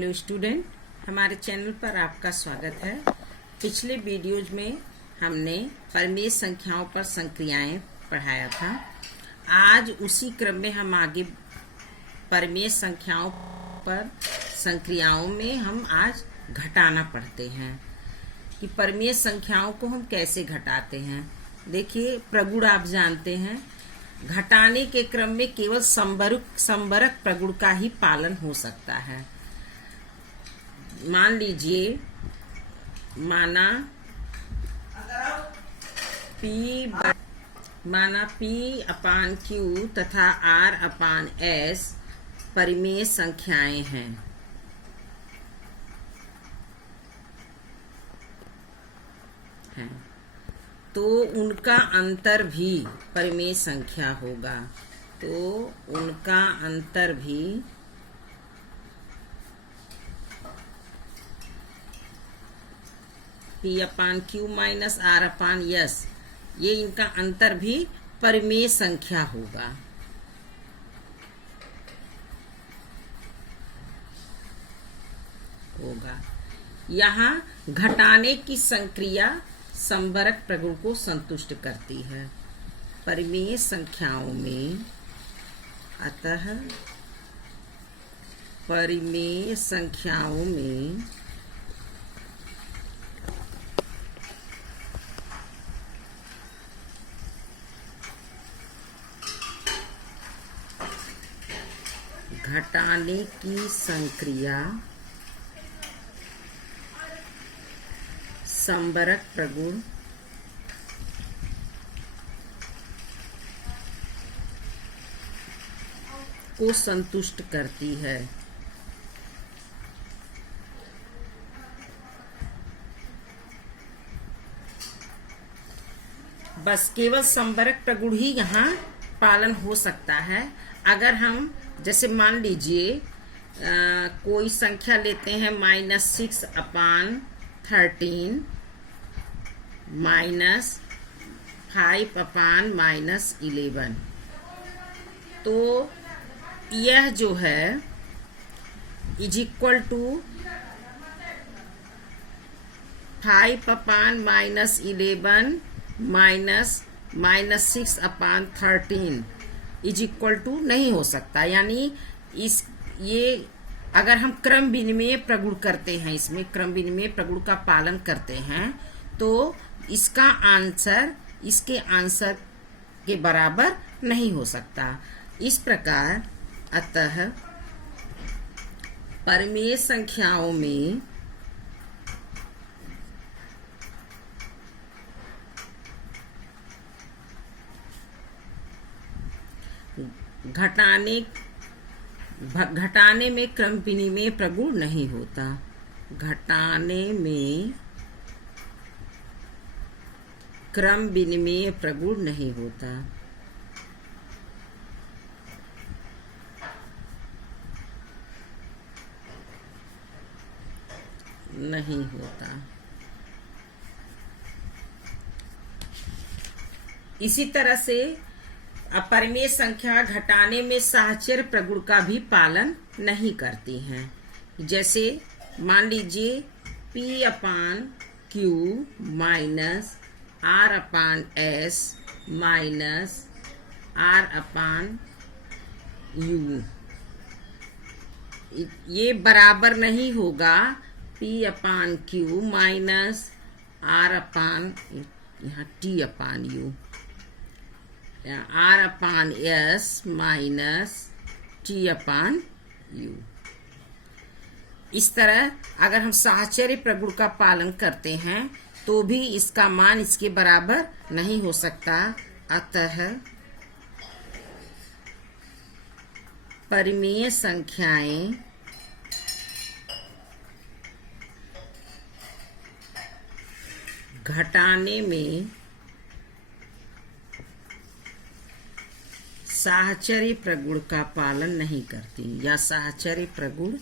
Hello student, हमारे channel पर आपका स्वागत है। पिछले वीडियोज में हमने परिमेय संख्याओं पर संक्रियाएं पढ़ाया था। आज उसी क्रम में हम आगे परिमेय संख्याओं पर संक्रियाओं में हम आज घटाना पढ़ते हैं कि परिमेय संख्याओं को हम कैसे घटाते हैं। देखिए, प्रगुण आप जानते हैं, घटाने के क्रम में केवल संबरक प्रगुण का ही पालन हो सकता है। मान लीजिए, माना P अपान Q तथा R अपान S परिमेय संख्याएं हैं। तो उनका अंतर भी परिमेय संख्या होगा। तो उनका अंतर भी P अपान Q माइनस R अपान S, ये इनका अंतर भी परिमेय संख्या होगा। यहाँ घटाने की संक्रिया संबरक प्रगुण को संतुष्ट करती है। परिमेय संख्याओं में अतः परिमेय संख्याओं में घटाने की संक्रिया संबरक प्रगुण को संतुष्ट करती है। बस केवल संबरक प्रगुण ही यहाँ पालन हो सकता है। अगर हम जैसे मान लीजिए कोई संख्या लेते हैं -6 अपान 13 -5 अपान -11, तो यह जो है इज इक्वल टू 5 अपान -11 -6 अपान 13 इज इक्वल टू नहीं हो सकता। यानी ये अगर हम क्रम विनिमेय प्रगुण करते हैं, इसमें क्रम विनिमेय प्रगुण का पालन करते हैं, तो इसका आंसर इसके आंसर के बराबर नहीं हो सकता। इस प्रकार अतः परिमेय संख्याओं में घटाने में क्रम विनिमेय प्रगुण नहीं होता। घटाने में क्रम विनिमेय प्रगुण नहीं होता। नहीं होता। इसी तरह से अपरिमेय संख्या घटाने में साहचर्य प्रगुण का भी पालन नहीं करती हैं। जैसे मान लीजिए P अपान Q माइनस R अपान S माइनस R अपान U, ये बराबर नहीं होगा P अपान Q माइनस R अपान यहाँ T अपान U, R अपान S माइनस T अपान U। इस तरह अगर हम साहचर्य प्रगुण का पालन करते हैं तो भी इसका मान इसके बराबर नहीं हो सकता। अतः परिमेय संख्याएं घटाने में साहचर्य प्रगुण का पालन नहीं करती, या साहचर्य प्रगुण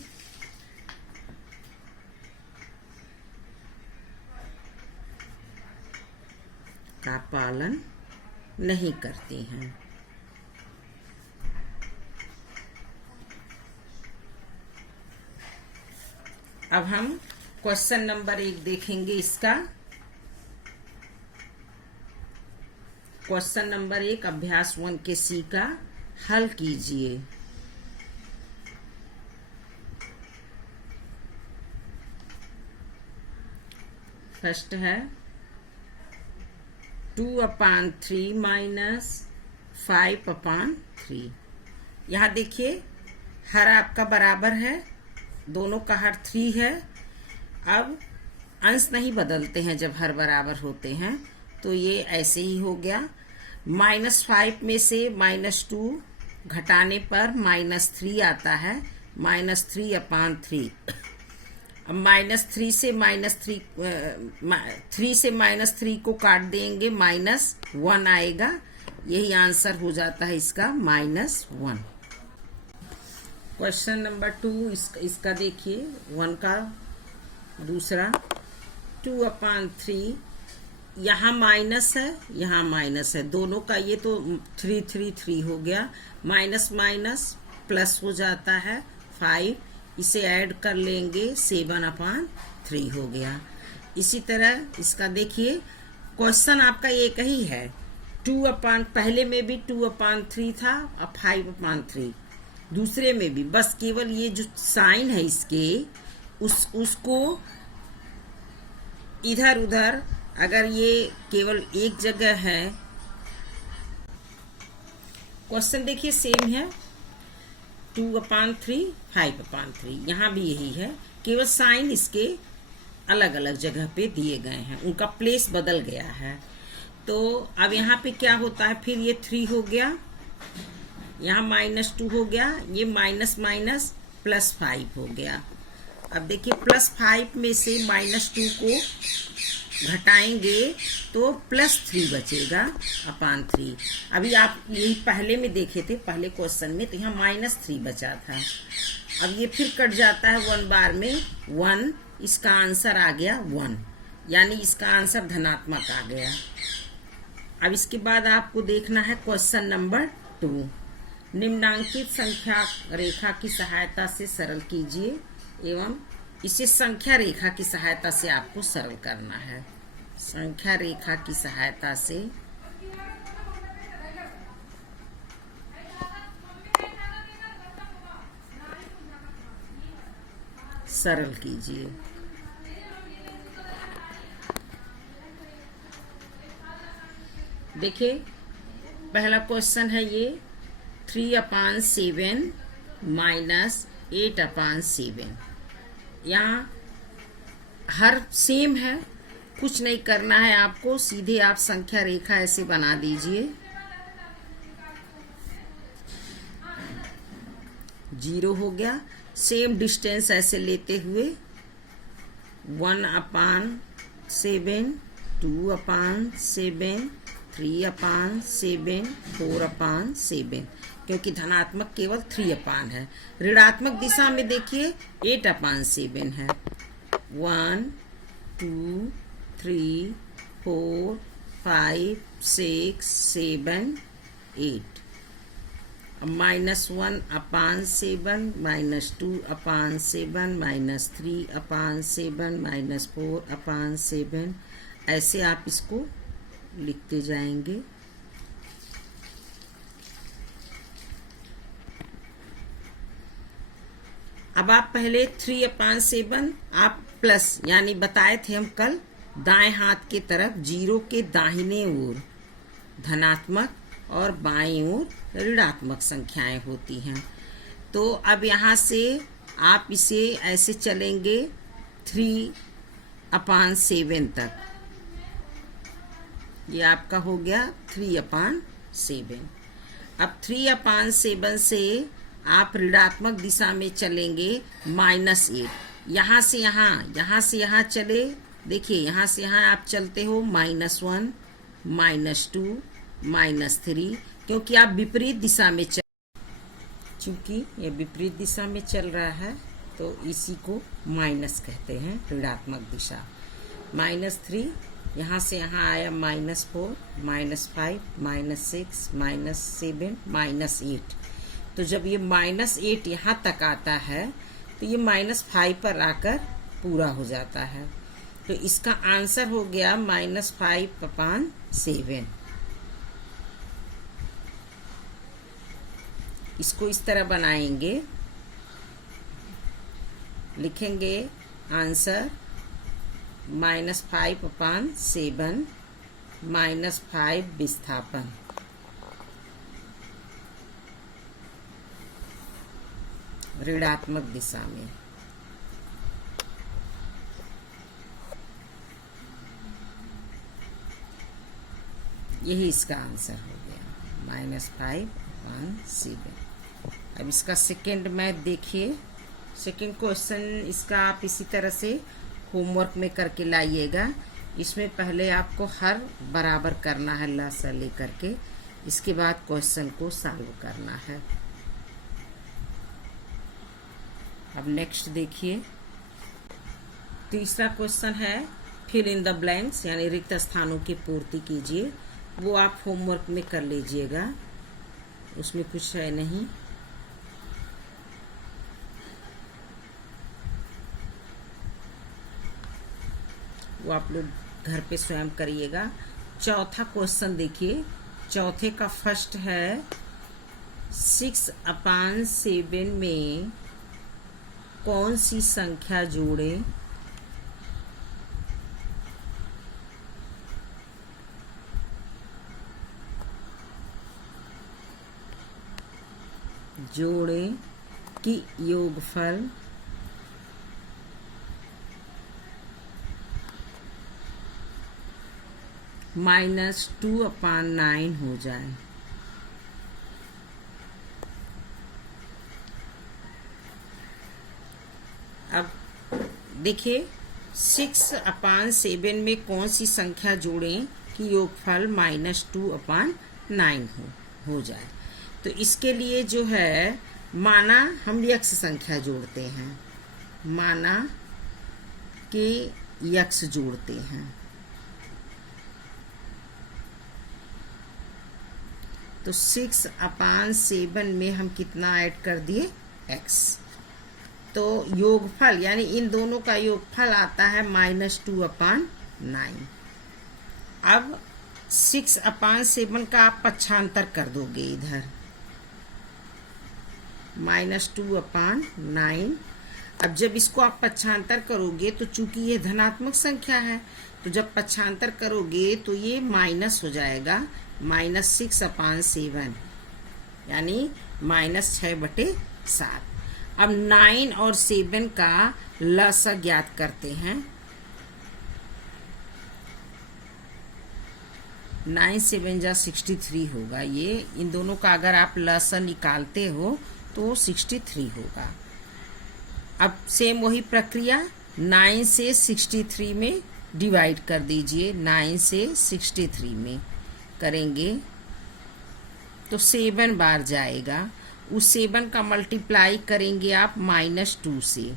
का पालन नहीं करती हैं। अब हम क्वेश्चन नंबर 1 देखेंगे इसका। क्वेश्चन नंबर 1 अभ्यास 1 के सी का हल कीजिए। फर्स्ट है 2/3 माइनस 5/3। यहाँ देखिए हर आपका बराबर है, दोनों का हर 3 है। अब अंश नहीं बदलते हैं जब हर बराबर होते हैं, तो ये ऐसे ही हो गया। -5 में से -2 घटाने पर -3 आता है, -3/3। अब -3 से -3 को काट देंगे, -1 आएगा। यही आंसर हो जाता है इसका -1। क्वेश्चन नंबर 2 इसका देखिए 1 का दूसरा 2/3। यहाँ माइनस है, यहाँ माइनस है, दोनों का ये तो 3 हो गया। माइनस माइनस प्लस हो जाता है 5, इसे ऐड कर लेंगे 7/3 हो गया। इसी तरह इसका देखिए क्वेश्चन आपका एक ही है। पहले में भी 2/3 था और 5/3, दूसरे में भी बस केवल ये जो साइन है इसके उसको इधर उधर, अगर ये केवल एक जगह है। क्वेश्चन देखिए सेम है 2/3 5/3, यहाँ भी यही है, केवल साइन इसके अलग अलग जगह पे दिए गए हैं, उनका प्लेस बदल गया है। तो अब यहाँ पे क्या होता है, फिर ये 3 हो गया, यहाँ -2 हो गया, ये माइनस माइनस +5 हो गया। अब देखिए +5 में से -2 को घटाएंगे तो +3 बचेगा /3। अभी आप यही पहले में देखे थे, पहले क्वेश्चन में, तो यहाँ -3 बचा था। अब ये फिर कट जाता है 1 बार में 1, इसका आंसर आ गया 1, यानी इसका आंसर धनात्मक आ गया। अब इसके बाद आपको देखना है क्वेश्चन नंबर 2। निम्नांकित संख्या रेखा की सहायता से सरल कीजिए एवं इसे संख्या रेखा की सहायता से आपको सरल करना है। संख्या रेखा की सहायता से सरल कीजिए। देखिए पहला क्वेश्चन है ये 3/7 माइनस 8/7। यहाँ हर सेम है, कुछ नहीं करना है आपको, सीधे आप संख्या रेखा ऐसे बना दीजिए। 0 हो गया, सेम डिस्टेंस ऐसे लेते हुए 1/7 2/7 3/7 4/7, क्योंकि धनात्मक केवल 3 है। ऋणात्मक दिशा में देखिए 8/7 है। 1 2 3 4 5 6 7 8। -1/7 -2/7 -3/7 -4/7, ऐसे आप इसको लिखते जाएंगे। अब आप पहले 3/7 आप प्लस, यानी बताए थे हम कल, दाएं हाथ के तरफ 0 के दाहिने ओर धनात्मक और बाएं ओर ऋणात्मक संख्याएं होती हैं। तो अब यहाँ से आप इसे ऐसे चलेंगे 3/7 तक, ये आपका हो गया 3/7। अब 3/7 से आप ऋणात्मक दिशा में चलेंगे -8। यहाँ से यहाँ चले, देखिए यहाँ से यहाँ आप चलते हो -1 -2 -3, क्योंकि आप विपरीत दिशा में चूंकि ये विपरीत दिशा में चल रहा है तो इसी को माइनस कहते हैं, ऋणात्मक दिशा। -3 यहाँ से यहाँ आया -4 -5 -6 -7 -8। तो जब ये -8 यहाँ तक आता है तो ये -5 पर आकर पूरा हो जाता है। तो इसका आंसर हो गया -5/7। इसको इस तरह बनाएंगे, लिखेंगे आंसर -5/7 -5 विस्थापन। ऋणात्मक दिशा में। यही इसका आंसर हो गया -5/7। अब इसका सेकेंड मैथ देखिए। सेकेंड क्वेश्चन इसका आप इसी तरह से होमवर्क में करके लाइएगा। इसमें पहले आपको हर बराबर करना है लसा लेकर के, इसके बाद क्वेश्चन को सॉल्व करना है। अब नेक्स्ट देखिए, तीसरा क्वेश्चन है फिल इन द ब्लैंक्स, यानी रिक्त स्थानों की पूर्ति कीजिए। वो आप होमवर्क में कर लीजिएगा, उसमें कुछ है नहीं। वो आप लोग घर पे स्वयं करिएगा। चौथा क्वेश्चन देखिए, चौथे का फर्स्ट है 6/7 में कौन सी संख्या जोड़ें? जोड़ें कि योगफल -2/9 हो जाए। अब देखिए 6/7 में कौन सी संख्या जोड़ें कि योगफल -2/9 हो जाए। तो इसके लिए जो है, माना हम यक्ष संख्या जोड़ते हैं, माना कि यक्ष जोड़ते हैं। तो 6/7 में हम कितना ऐड कर दिए? x। तो योगफल यानी इन दोनों का योगफल आता है -2/9। अब 6/7 का आप पक्षांतर कर दोगे इधर, -2/9। अब जब इसको आप पक्षांतर करोगे तो चूंकि ये धनात्मक संख्या है, तो जब पक्षांतर करोगे तो ये माइनस हो जाएगा, -6/7 यानी -6/7। अब 9 और 7 का लसा ज्ञात करते हैं। 9 7 जा 63 होगा। ये इन दोनों का अगर आप लसा निकालते हो तो 63 होगा। अब सेम वही प्रक्रिया 9 से 63 में डिवाइड कर दीजिए। 9 से 63 में करेंगे तो 7 बार जाएगा। उस 7 का मल्टीप्लाई करेंगे आप -2 से।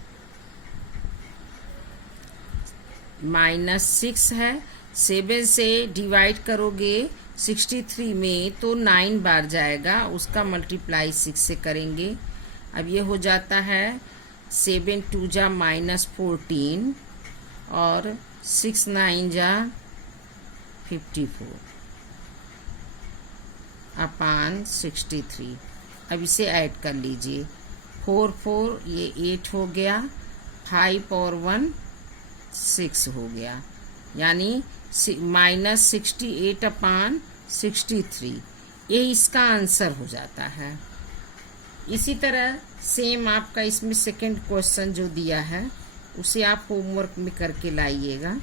-6 है, 7 से डिवाइड करोगे 63 में तो 9 बार जाएगा, उसका मल्टीप्लाई 6 से करेंगे। अब ये हो जाता है 7 2 जा -14 और 6 9 जा 54/63। अब इसे ऐड कर लीजिए। 4 4 ये 8 हो गया, 5 और 1 6 हो गया, यानी -68/63। ये इसका आंसर हो जाता है। इसी तरह सेम आपका इसमें सेकंड क्वेश्चन जो दिया है उसे आप होमवर्क में करके लाइएगा।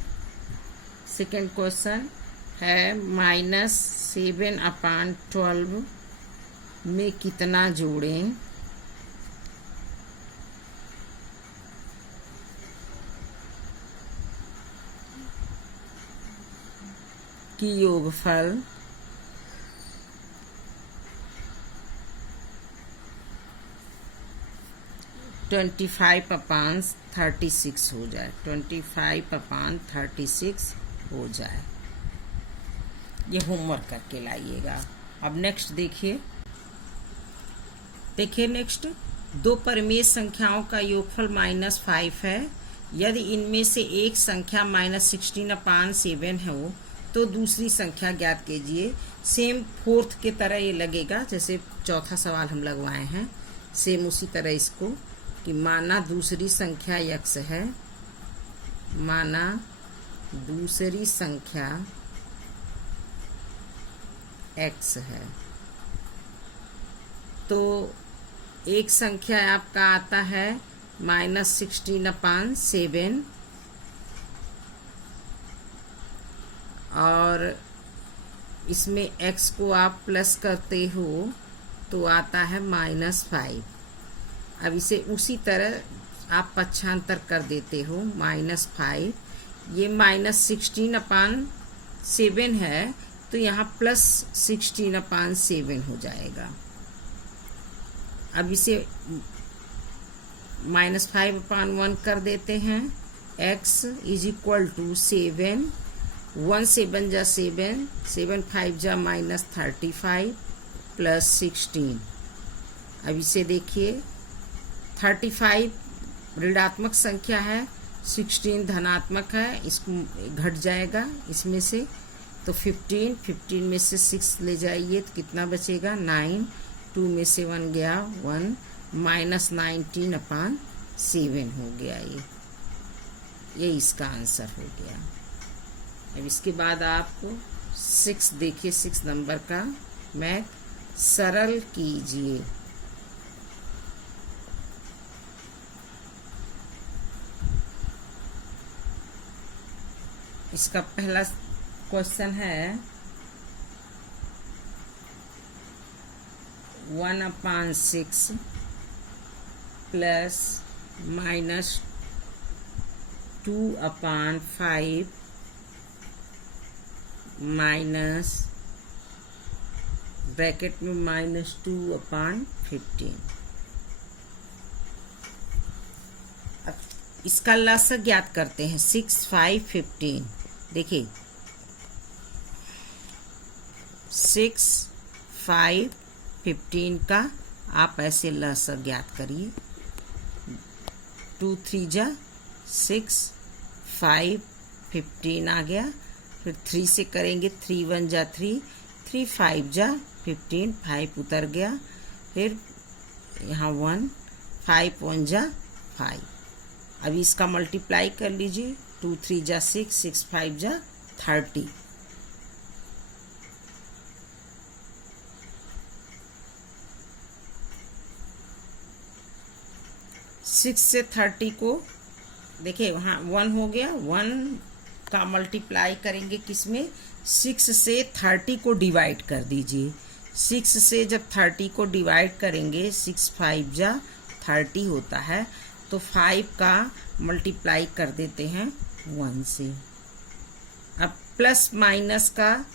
सेकंड क्वेश्चन है -7/12 में कितना जोड़ें? कि योगफल (25/36) हो जाए। 25/36 हो जाए। ये होमवर्क करके लाइएगा। अब नेक्स्ट देखिए नेक्स्ट, दो परिमेय संख्याओं का योगफल -5 है। यदि इनमें से एक संख्या -16/7 हो तो दूसरी संख्या ज्ञात कीजिए। सेम फोर्थ के तरह ये लगेगा, जैसे चौथा सवाल हम लगवाए हैं, सेम उसी तरह इसको कि माना दूसरी संख्या x है, माना दूसरी संख्या x है, तो एक संख्या आपका आता है -16/7 और इसमें x को आप प्लस करते हो तो आता है -5। अब इसे उसी तरह आप पक्षांतर कर देते हो, -5, ये -16/7 है तो यहाँ +16/7 हो जाएगा। अब इसे -5/1 कर देते हैं। x = 7, 1 7 जा 7, 7 5 जा -35 + 16। अब इसे देखिए, 35 ऋणात्मक संख्या है, 16 धनात्मक है, इसको घट जाएगा इसमें से, तो 15 में से 6 ले जाइए तो कितना बचेगा, 9, 2 में से 1 गया 1, -19/7 हो गया। ये इसका आंसर हो गया। अब इसके बाद आप 6 देखिए, 6 नंबर का मैथ सरल कीजिए। इसका पहला क्वेश्चन है 1/6 + -2/5 माइनस ब्रैकेट में -2/15। अब इसका लसागु ज्ञात करते हैं। 6, 5, 15। देखिए 6, 5, 15 का आप ऐसे लसागु ज्ञात करिए। 2 3 जा 6, 5 15 आ गया। फिर 3 से करेंगे, 3 1 जा 3, 3 5 जा 15, 5 उतर गया। फिर यहाँ 1, 5 1 जा 5। अभी इसका मल्टीप्लाई कर लीजिए। 2 3 जा 6, 6 5 जा 30। सिक्स से 30 को देखिए, वहाँ 1 हो गया। 1 का मल्टीप्लाई करेंगे किसमें, 6 से 30 को डिवाइड कर दीजिए। 6 से जब 30 को डिवाइड करेंगे, 6 5 जा 30 होता है, तो 5 का मल्टीप्लाई कर देते हैं 1 से। अब प्लस माइनस का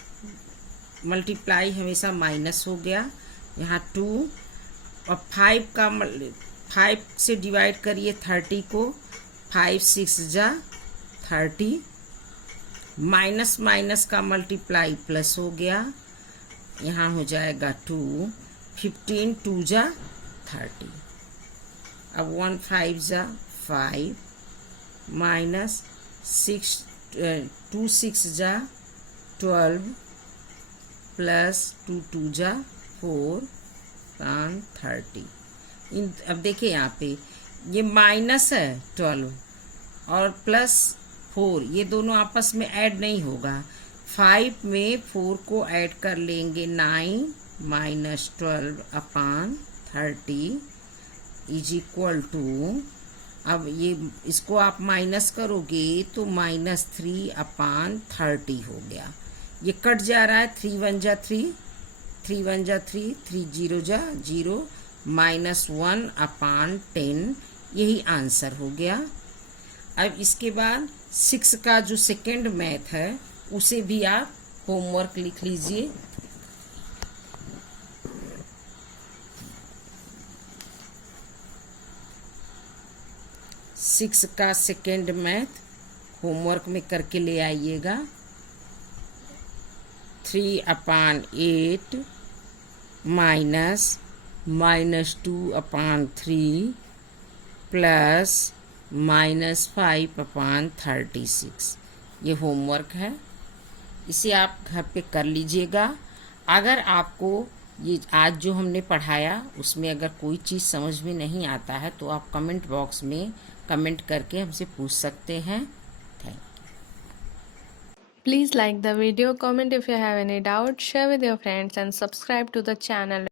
मल्टीप्लाई हमेशा माइनस हो गया। यहाँ 2 और 5 से डिवाइड करिए 30 को। 5 6 जा 30, माइनस माइनस का मल्टीप्लाई प्लस हो गया। यहाँ हो जाएगा 2, 15 2 जा 30। अब 1 5 जा 5, माइनस 2 6 जा 12, प्लस 2 2 जा 4, 30। अब देखिए यहाँ पे ये माइनस है 12 और प्लस 4, ये दोनों आपस में ऐड नहीं होगा। 5 में 4 को ऐड कर लेंगे, 9 माइनस 12/30 = अब ये इसको आप माइनस करोगे तो -3/30 हो गया। ये कट जा रहा है। 3 1 जा 3, 3 1 जा 3, 3 0 जा 0, -1/10। यही आंसर हो गया। अब इसके बाद 6 का जो सेकेंड मैथ है उसे भी आप होमवर्क लिख लीजिए। सिक्स का सेकेंड मैथ होमवर्क में करके ले आइएगा। 3/8 -2/3 प्लस -5/36। ये होमवर्क है, इसे आप घर पे कर लीजिएगा। अगर आपको ये आज जो हमने पढ़ाया उसमें अगर कोई चीज़ समझ में नहीं आता है तो आप कमेंट बॉक्स में कमेंट करके हमसे पूछ सकते हैं। Thank you. Please like the video, comment if you have any doubt, share with your friends and subscribe to the channel.